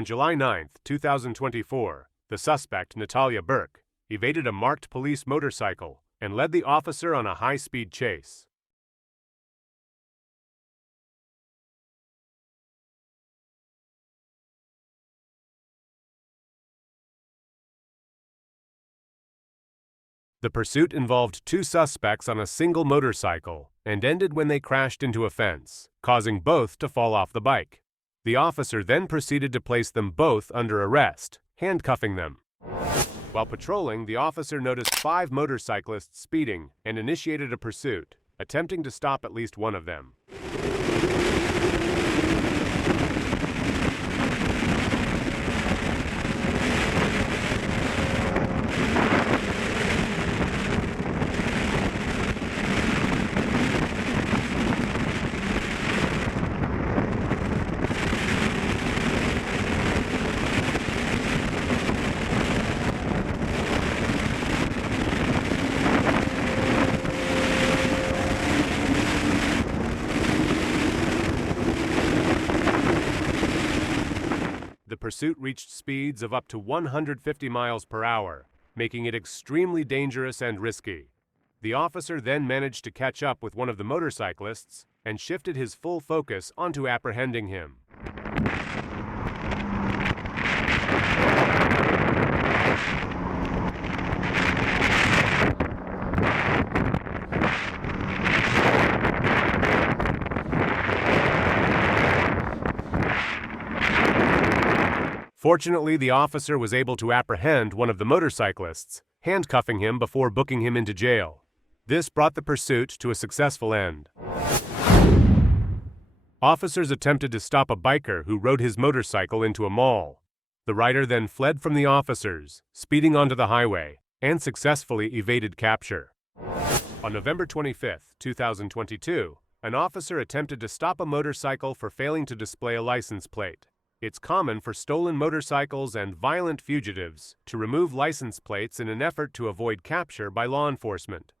On July 9, 2024, the suspect, Natalia Burke, evaded a marked police motorcycle and led the officer on a high-speed chase. The pursuit involved two suspects on a single motorcycle and ended when they crashed into a fence, causing both to fall off the bike. The officer then proceeded to place them both under arrest, handcuffing them. While patrolling, the officer noticed 5 motorcyclists speeding and initiated a pursuit, attempting to stop at least one of them. The pursuit reached speeds of up to 150 miles per hour, making it extremely dangerous and risky. The officer then managed to catch up with one of the motorcyclists and shifted his full focus onto apprehending him. Fortunately, the officer was able to apprehend one of the motorcyclists, handcuffing him before booking him into jail. This brought the pursuit to a successful end. Officers attempted to stop a biker who rode his motorcycle into a mall. The rider then fled from the officers, speeding onto the highway, and successfully evaded capture. On November 25, 2022, an officer attempted to stop a motorcycle for failing to display a license plate. It's common for stolen motorcycles and violent fugitives to remove license plates in an effort to avoid capture by law enforcement.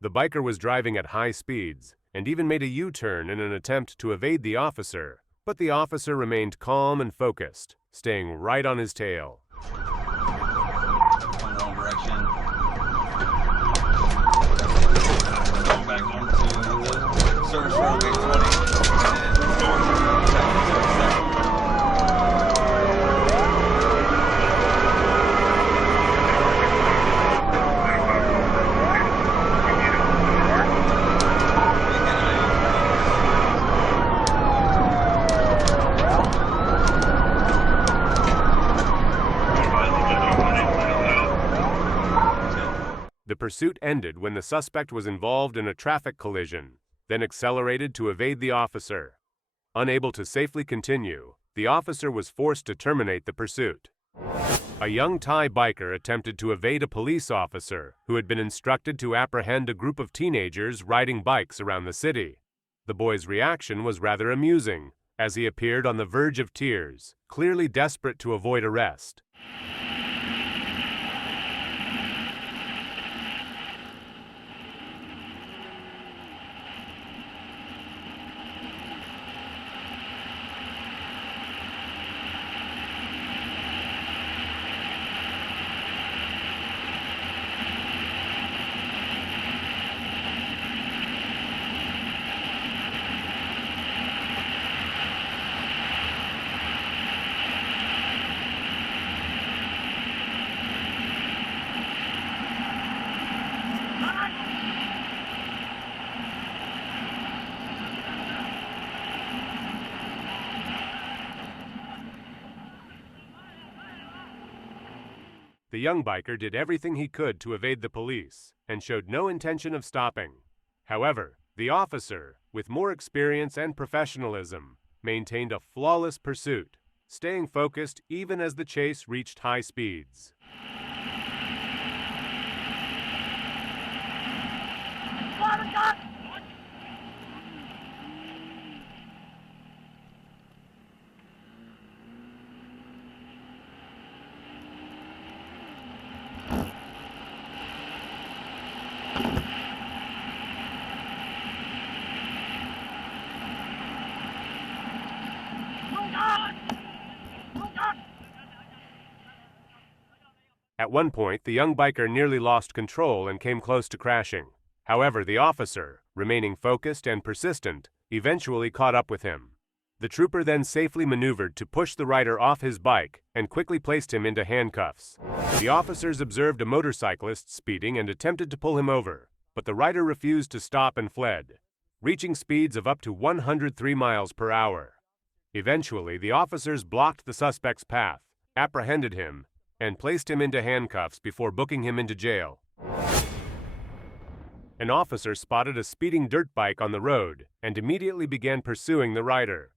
The biker was driving at high speeds and even made a U-turn in an attempt to evade the officer, but the officer remained calm and focused, staying right on his tail. Going the wrong direction. Going back onto the service road, gate 20, The pursuit ended when the suspect was involved in a traffic collision, then accelerated to evade the officer. Unable to safely continue, the officer was forced to terminate the pursuit. A young Thai biker attempted to evade a police officer who had been instructed to apprehend a group of teenagers riding bikes around the city. The boy's reaction was rather amusing, as he appeared on the verge of tears, clearly desperate to avoid arrest. The young biker did everything he could to evade the police and showed no intention of stopping. However, the officer, with more experience and professionalism, maintained a flawless pursuit, staying focused even as the chase reached high speeds. At one point, the young biker nearly lost control and came close to crashing. However, the officer, remaining focused and persistent, eventually caught up with him. The trooper then safely maneuvered to push the rider off his bike and quickly placed him into handcuffs. The officers observed a motorcyclist speeding and attempted to pull him over, but the rider refused to stop and fled, reaching speeds of up to 103 miles per hour. Eventually, the officers blocked the suspect's path, apprehended him, and placed him into handcuffs before booking him into jail. An officer spotted a speeding dirt bike on the road and immediately began pursuing the rider.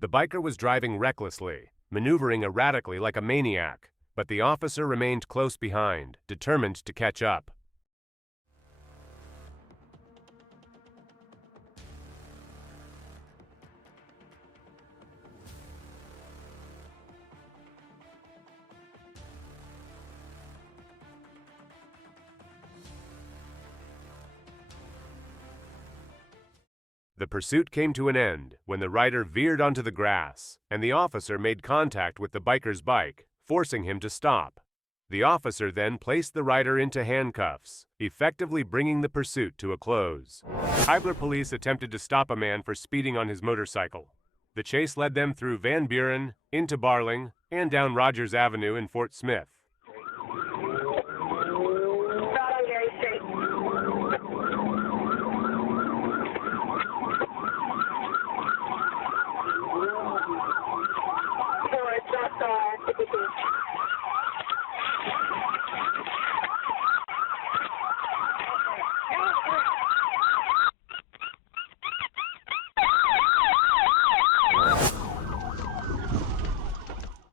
The biker was driving recklessly, maneuvering erratically like a maniac, but the officer remained close behind, determined to catch up. The pursuit came to an end when the rider veered onto the grass, and the officer made contact with the biker's bike, forcing him to stop. The officer then placed the rider into handcuffs, effectively bringing the pursuit to a close. Kibler police attempted to stop a man for speeding on his motorcycle. The chase led them through Van Buren, into Barling, and down Rogers Avenue in Fort Smith.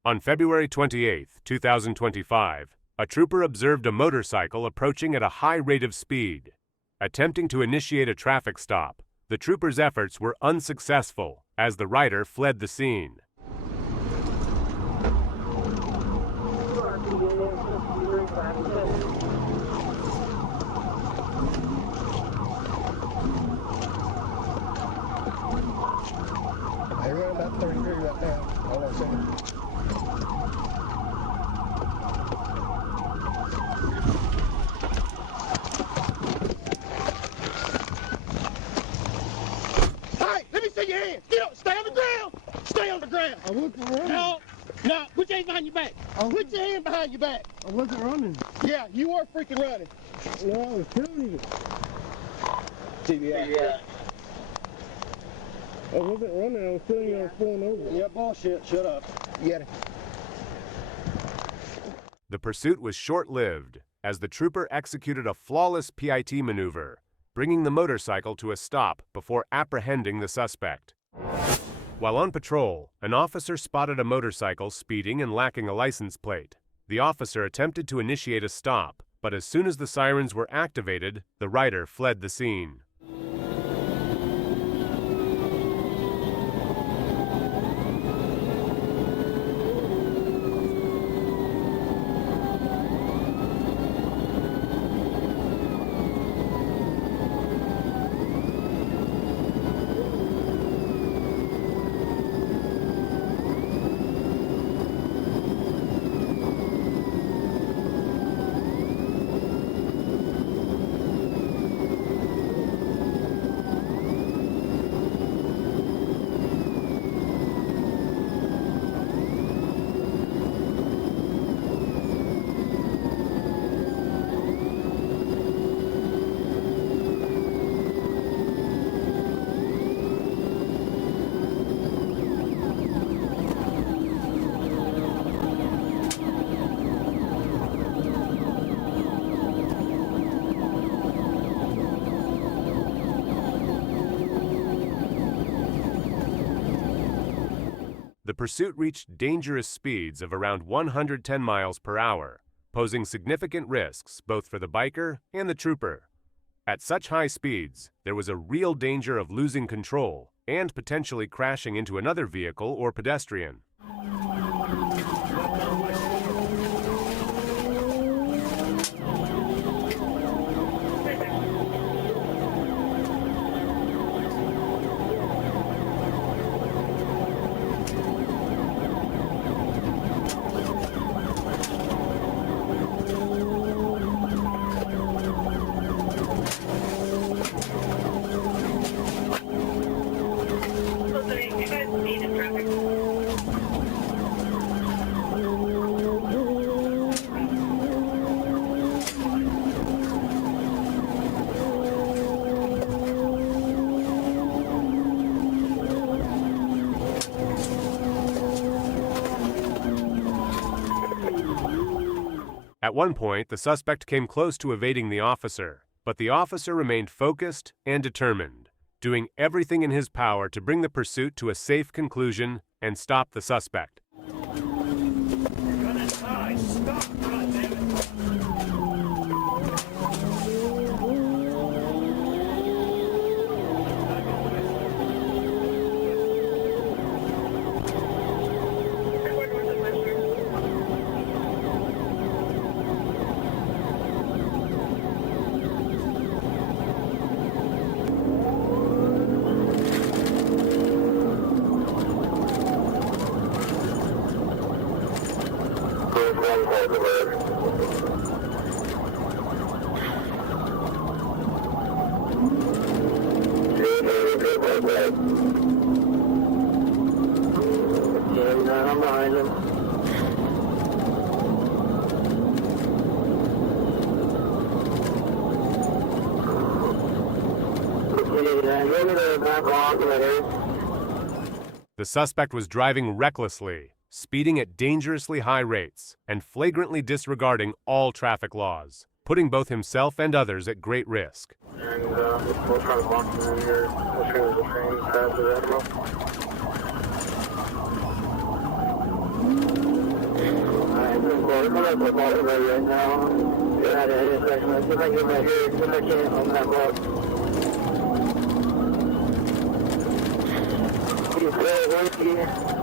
On February 28, 2025, a trooper observed a motorcycle approaching at a high rate of speed. Attempting to initiate a traffic stop, the trooper's efforts were unsuccessful as the rider fled the scene. I run about 33 right now. Hold on a second. Hey, let me see your hands. Get up. Stay on the ground. Stay on the ground. I wasn't running. No, put your hands behind your back. Put your hand behind your back. I wasn't running. Yeah, you were freaking running. No, I was telling you. TBI. I wasn't running. I was telling you I was pulling over. Yeah, bullshit. Shut up. You got it. The pursuit was short-lived as the trooper executed a flawless PIT maneuver, bringing the motorcycle to a stop before apprehending the suspect. While on patrol, an officer spotted a motorcycle speeding and lacking a license plate. The officer attempted to initiate a stop, but as soon as the sirens were activated, the rider fled the scene. The pursuit reached dangerous speeds of around 110 miles per hour, posing significant risks both for the biker and the trooper. At such high speeds, there was a real danger of losing control and potentially crashing into another vehicle or pedestrian. At one point, the suspect came close to evading the officer, but the officer remained focused and determined, doing everything in his power to bring the pursuit to a safe conclusion and stop the suspect. I'm behind him. The suspect was driving recklessly, speeding at dangerously high rates, and flagrantly disregarding all traffic laws, putting both himself and others at great risk. And we'll try to walk through here as soon as the train passes Admiral. I'm going to put the right now. Get out of here in a second. Let's see if I can get my here. If I can, on that block. He's right here.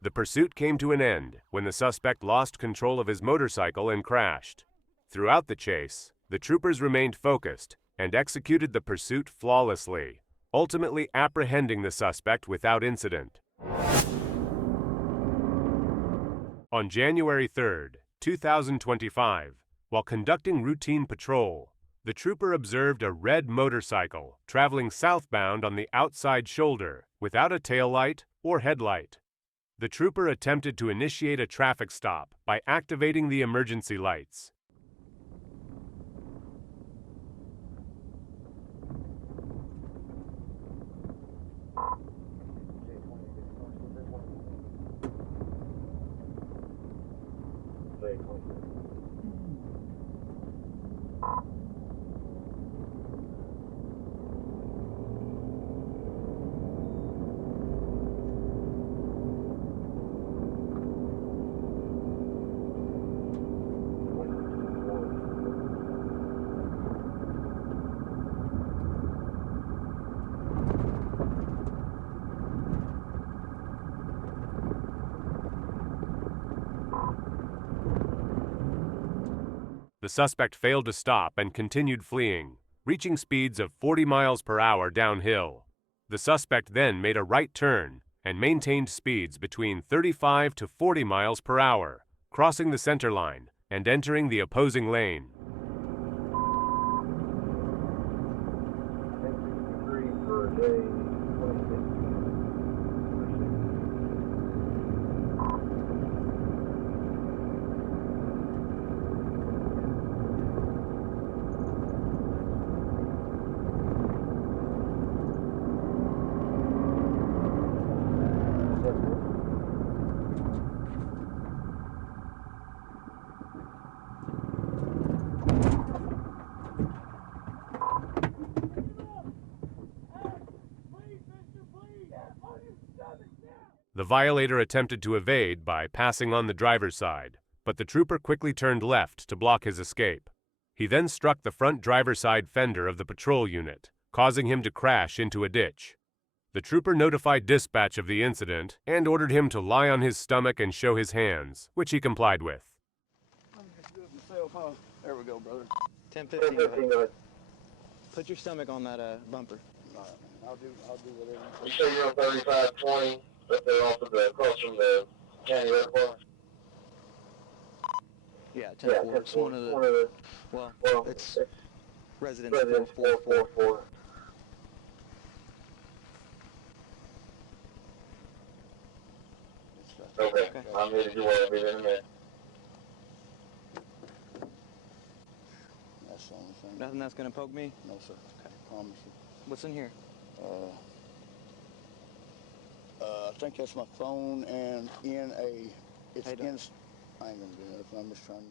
The pursuit came to an end when the suspect lost control of his motorcycle and crashed. Throughout the chase, the troopers remained focused and executed the pursuit flawlessly, ultimately apprehending the suspect without incident. On January 3, 2025, while conducting routine patrol, the trooper observed a red motorcycle traveling southbound on the outside shoulder without a taillight or headlight. The trooper attempted to initiate a traffic stop by activating the emergency lights. The suspect failed to stop and continued fleeing, reaching speeds of 40 miles per hour downhill. The suspect then made a right turn and maintained speeds between 35 to 40 miles per hour, crossing the center line and entering the opposing lane. The violator attempted to evade by passing on the driver's side, but the trooper quickly turned left to block his escape. He then struck the front driver's side fender of the patrol unit, causing him to crash into a ditch. The trooper notified dispatch of the incident and ordered him to lie on his stomach and show his hands, which he complied with. There we go, brother. 10-15, 10-15, go ahead. Put your stomach on that bumper. I'll do whatever. You say you're on 3520, but they're off of the, across from the county airport? Yeah, 10-4. It's one of the, well, it's residence 444. Okay, I'm here to do what I'll be in a minute. That's the only thing. Nothing that's going to poke me? No, sir. Okay. Promise you. What's in here? I think that's my phone and it's Hey, in, I ain't gonna do that. I'm just trying to.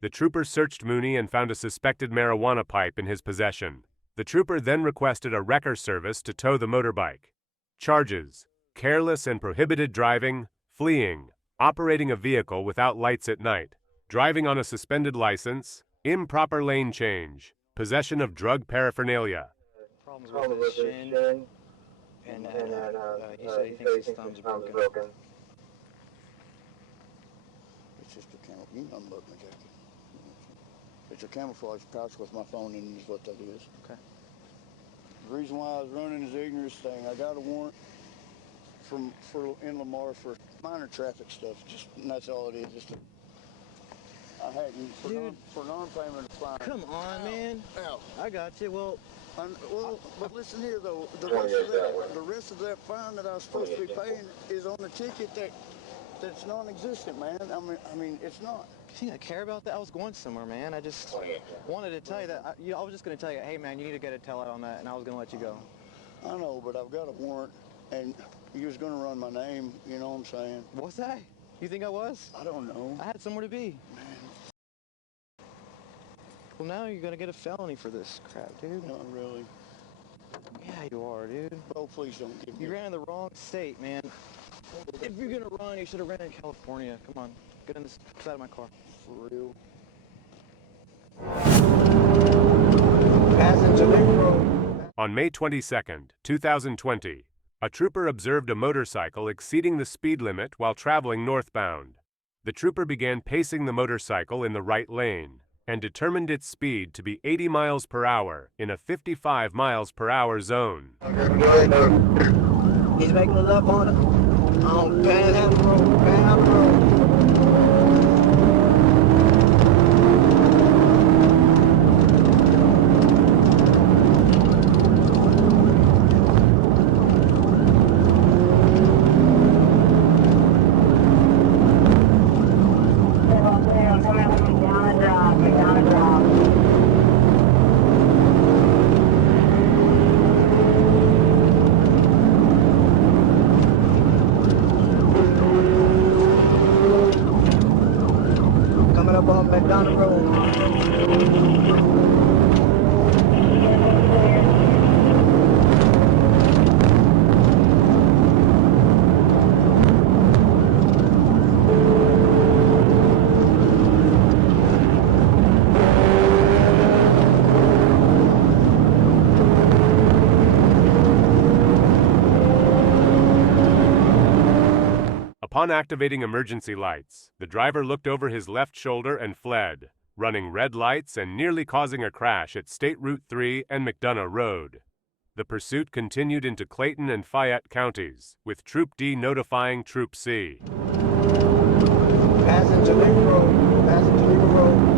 The trooper searched Mooney and found a suspected marijuana pipe in his possession. The trooper then requested a wrecker service to tow the motorbike. Charges: careless and prohibited driving, fleeing, operating a vehicle without lights at night, driving on a suspended license, improper lane change, possession of drug paraphernalia. Problems with his shin. And he said he thinks his thumb's broken. It's just a camera. You can unload my jacket. It's a camouflage pouch with my phone in is what that is. Okay. The reason why I was running is the ignorance thing. I got a warrant in Lamar for minor traffic stuff. And that's all it is. I hadn't for non-payment of fine. Come on, man. Ow. I got you. Well, but listen here though. The rest of that fine that I was supposed to be paying is on the ticket that's non-existent, man. I mean, it's not. you think I care about that? I was going somewhere, man. I just wanted to tell you that. I was just going to tell you, hey, man, you need to get a tell out on that, and I was going to let you go. I know, but I've got a warrant, and you was going to run my name. You know what I'm saying? Was I? You think I was? I don't know. I had somewhere to be. Man. Well, now you're going to get a felony for this crap, dude. Not really. Yeah, you are, dude. Oh, please don't give me. You ran in the wrong state, man. If you're going to run, you should have ran in California. Come on. Get in this side of my car. For real. On May 22, 2020, a trooper observed a motorcycle exceeding the speed limit while traveling northbound. The trooper began pacing the motorcycle in the right lane and determined its speed to be 80 miles per hour in a 55 miles per hour zone. He's making a left on Panhandle Road, coming up on McDonough Road. Upon activating emergency lights, the driver looked over his left shoulder and fled. running red lights and nearly causing a crash at State Route 3 and McDonough Road. The pursuit continued into Clayton and Fayette counties, with Troop D notifying Troop C. Passing Geneva Road. Passing Geneva Road.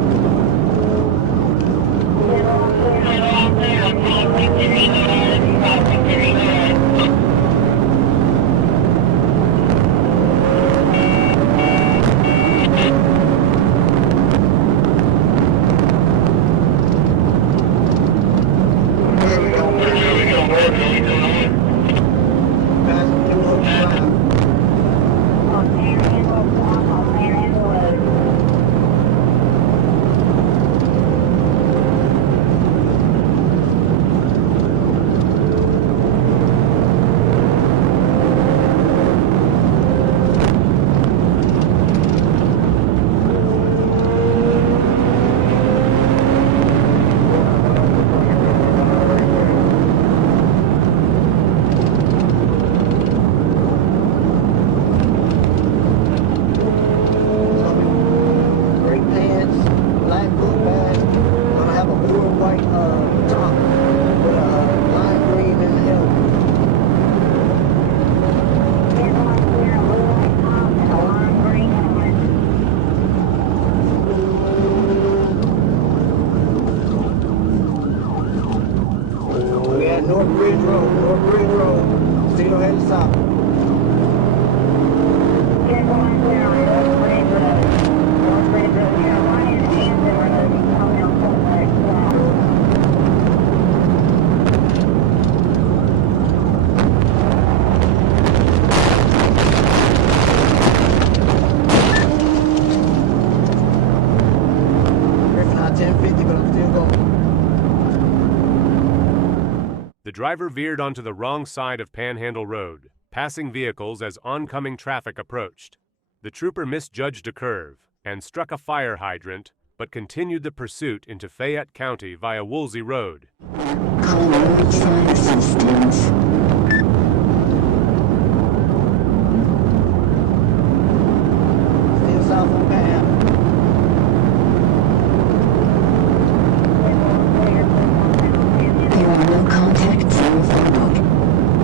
The driver veered onto the wrong side of Panhandle Road, passing vehicles as oncoming traffic approached. The trooper misjudged a curve and struck a fire hydrant, but continued the pursuit into Fayette County via Woolsey Road. Call roadside assistance. Still south on Pam. There are no contacts in your phone book.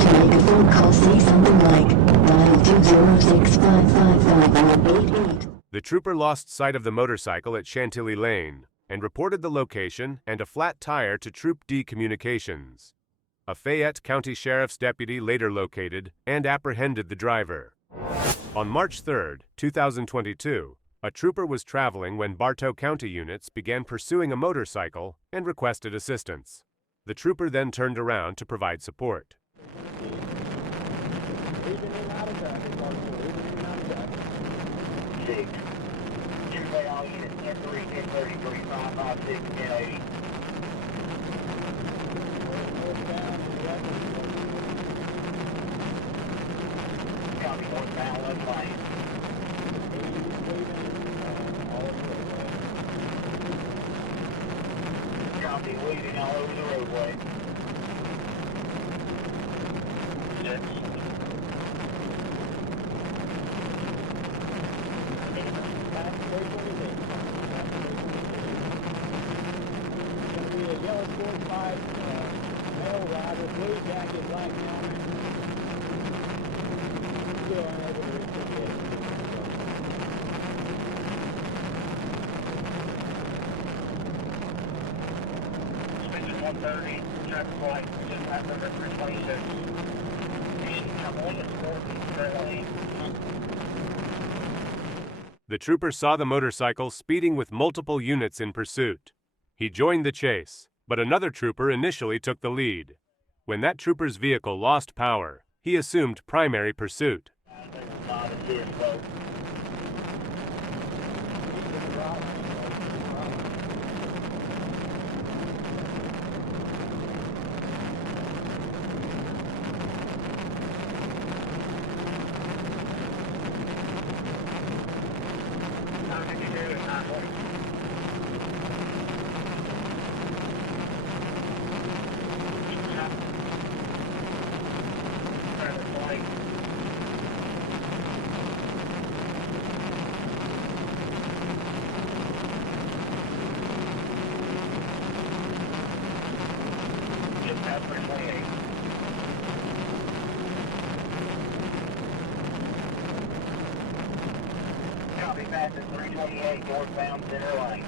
To make a phone call, say something like, dial 206-555-188. The trooper lost sight of the motorcycle at Chantilly Lane and reported the location and a flat tire to Troop D Communications. A Fayette County Sheriff's deputy later located and apprehended the driver. On March 3, 2022, a trooper was traveling when Bartow County units began pursuing a motorcycle and requested assistance. The trooper then turned around to provide support. All units 10-3, 10-33, 556, 1080. Copy northbound left lane. Copy weaving all over the roadway. Yes. Yellow 45 male rider, blue jacket, black helmet. Still unable to reach the gate. Switches 130, traffic light, just after 326. And come on, it's 40, straight lane. The trooper saw the motorcycle speeding with multiple units in pursuit. He joined the chase, but another trooper initially took the lead. When that trooper's vehicle lost power, he assumed primary pursuit. passes 328 northbound center lane.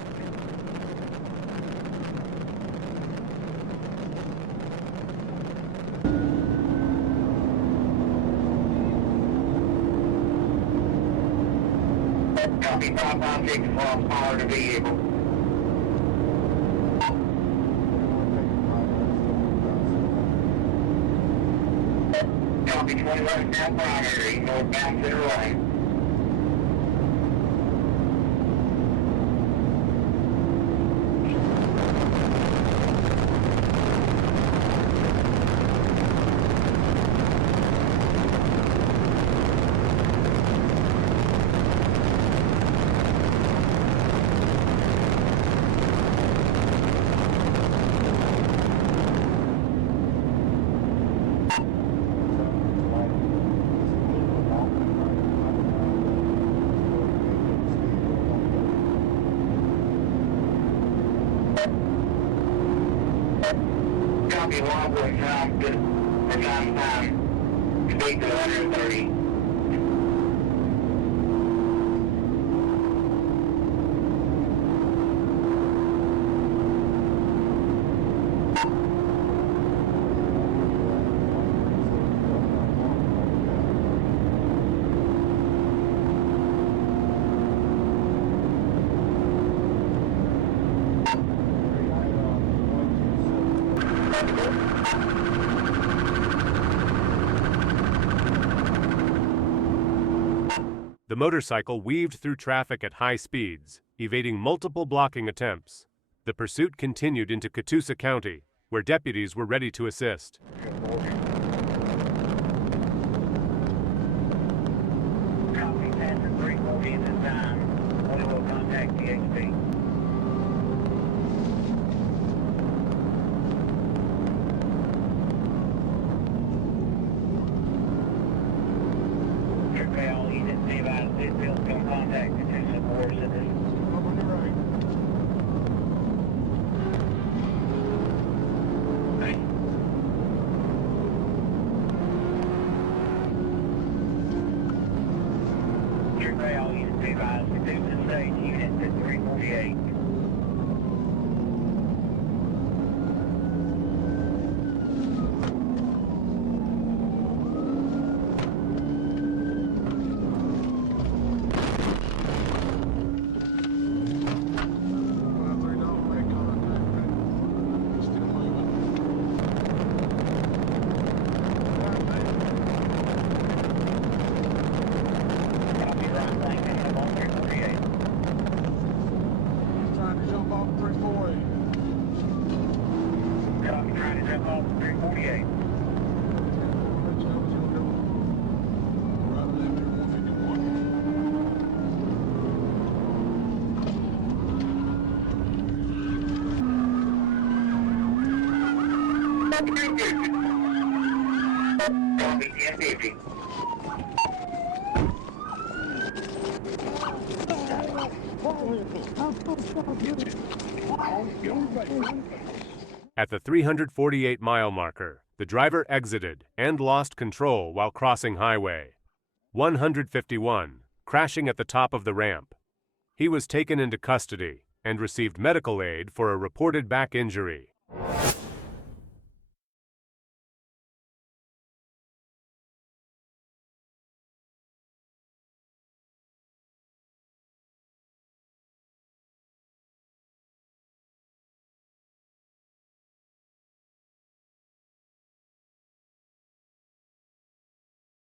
Copy 556 from power to vehicle. Copy 20 left now primary, northbound center lane. Copy 1.5 good for time. Speed to 130. The motorcycle weaved through traffic at high speeds, evading multiple blocking attempts. The pursuit continued into Catoosa County, where deputies were ready to assist. Copy passes 340 at this time. We will contact DHP. All units, be advised, please be able to contact the Catoosa Board Citizens. Up on your right. All units, be advised, Catoosa Stage unit at 348. Copy right lane, coming up on 348. Trying to jump off 348. Copy, trying to jump off 348. Right left here, 151. Copy 1050. At the 348-mile marker, the driver exited and lost control while crossing Highway 151, crashing at the top of the ramp. He was taken into custody and received medical aid for a reported back injury.